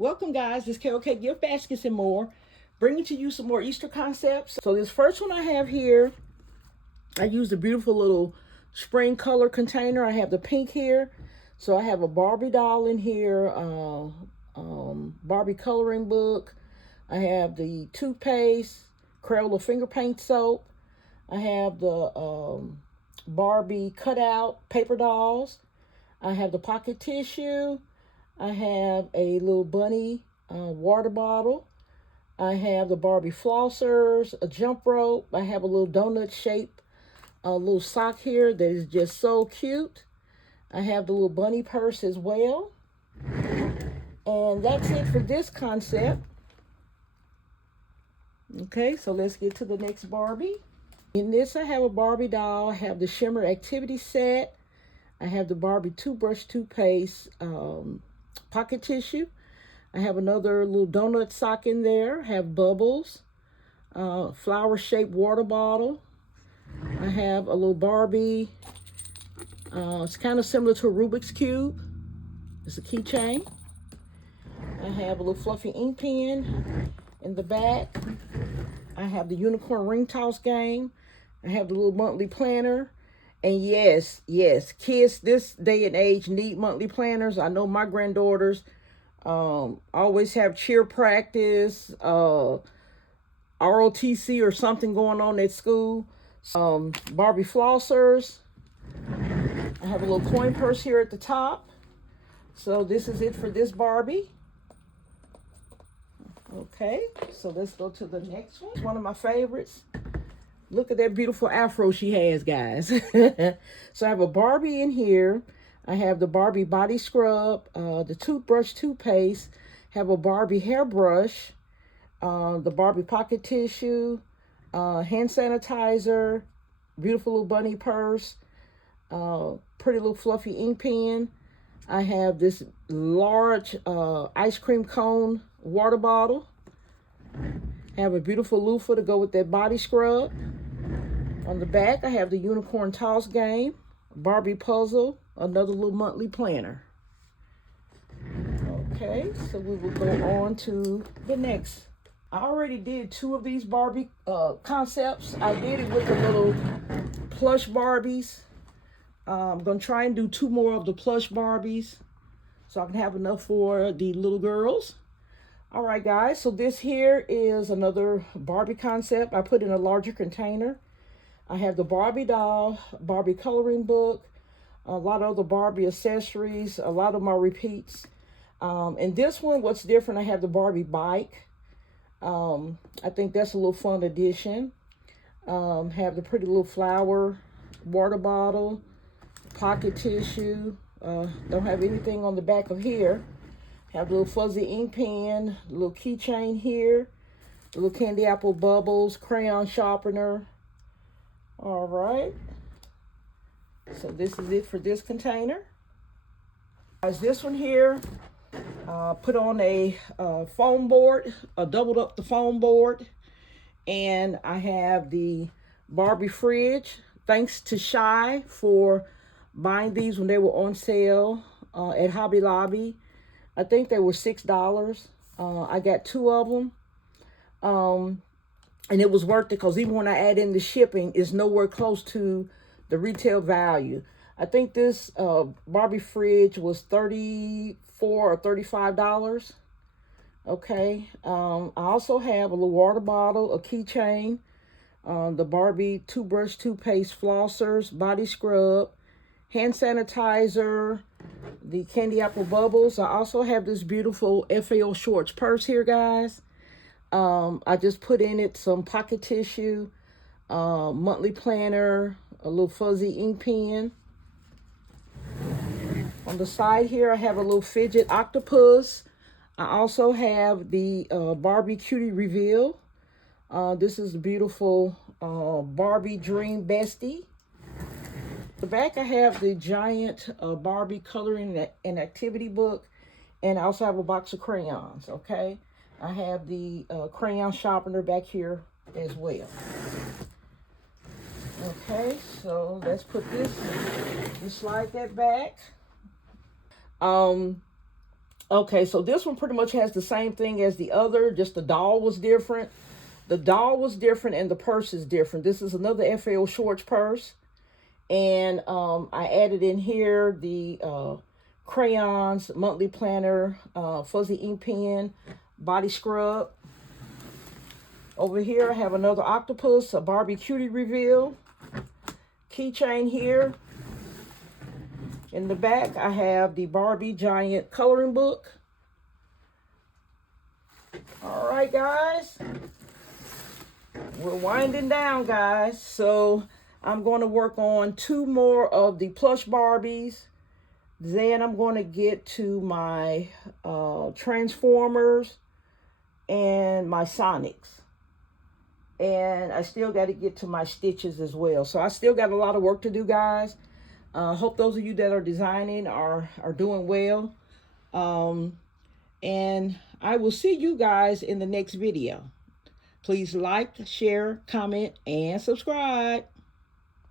Welcome guys, it's KOK Gift Baskets and more, bringing to you some more Easter concepts. So this first one I have here, I used a beautiful little spring color container. I have the pink here. So I have a Barbie doll in here, Barbie coloring book. I have the toothpaste, Crayola finger paint soap. I have the Barbie cutout paper dolls. I have the pocket tissue. I have a little bunny water bottle. I have the Barbie flossers, a jump rope. I have a little donut shaped little sock here that is just so cute. I have the little bunny purse as well. And that's it for this concept. Okay, so let's get to the next Barbie. In this, I have a Barbie doll. I have the Shimmer activity set. I have the Barbie toothbrush toothpaste pocket tissue. I have another little donut sock in there. I have bubbles, flower shaped water bottle. I have a little Barbie. It's kind of similar to a Rubik's Cube. It's a keychain. I have a little fluffy ink pen in the back. I have the unicorn ring toss game. I have the little monthly planner. And yes, kids this day and age need monthly planners. I know my granddaughters always have cheer practice, ROTC or something going on at school. Barbie flossers. I have a little coin purse here at the top. So this is it for this Barbie. Okay, so let's go to the next one. It's one of my favorites. Look at that beautiful afro she has, guys. So I have a Barbie in here. I have the Barbie body scrub, the toothbrush toothpaste, have a Barbie hairbrush, the Barbie pocket tissue, hand sanitizer, beautiful little bunny purse, pretty little fluffy ink pen. I have this large ice cream cone water bottle. Have a beautiful loofah to go with that body scrub. On the back, I have the unicorn toss game, Barbie puzzle, another little monthly planner. Okay, so we will go on to the next. I already did 2 of these Barbie concepts. I did it with the little plush Barbies. I'm going to try and do 2 more of the plush Barbies so I can have enough for the little girls. All right, guys, so this here is another Barbie concept. I put in a larger container. I have the Barbie doll, Barbie coloring book, a lot of other Barbie accessories, a lot of my repeats. And this one, what's different, I have the Barbie bike. I think that's a little fun addition. Have the pretty little flower water bottle, pocket tissue. Don't have anything on the back of here. Have a little fuzzy ink pen, a little keychain here, a little candy apple bubbles, crayon sharpener. All right. So this is it for this container. As this one here, put on a foam board, doubled up the foam board, and I have the Barbie fridge. Thanks to Shy for buying these when they were on sale at Hobby Lobby. I think they were $6. I got 2 of them. And it was worth it because even when I add in the shipping, it's nowhere close to the retail value. I think this Barbie fridge was $34 or $35. Okay. I also have a little water bottle, a keychain, the Barbie toothbrush, toothpaste, flossers, body scrub, hand sanitizer, the candy apple bubbles. I also have this beautiful FAO Shorts purse here, guys. I just put in it some pocket tissue, monthly planner, a little fuzzy ink pen. On the side here, I have a little fidget octopus. I also have the Barbie Cutie Reveal. This is the beautiful Barbie Dream Bestie. The back, I have the giant Barbie coloring and activity book, and I also have a box of crayons, okay? I have the crayon sharpener back here as well. Okay, so let's put this, you slide that back. Okay, so this one pretty much has the same thing as the other, just the doll was different. The doll was different and the purse is different. This is another FAO Schwartz purse. And I added in here the crayons, monthly planner, fuzzy ink pen, body scrub. Over here I have another octopus, a Barbie cutie reveal. Keychain here. In the back, I have the Barbie giant coloring book. All right, guys. We're winding down, guys. So I'm going to work on 2 more of the plush Barbies. Then I'm going to get to my Transformers and my Sonics. And I still got to get to my Stitches as well. So I still got a lot of work to do, guys. Hope those of you that are designing are doing well. And I will see you guys in the next video. Please like, share, comment, and subscribe.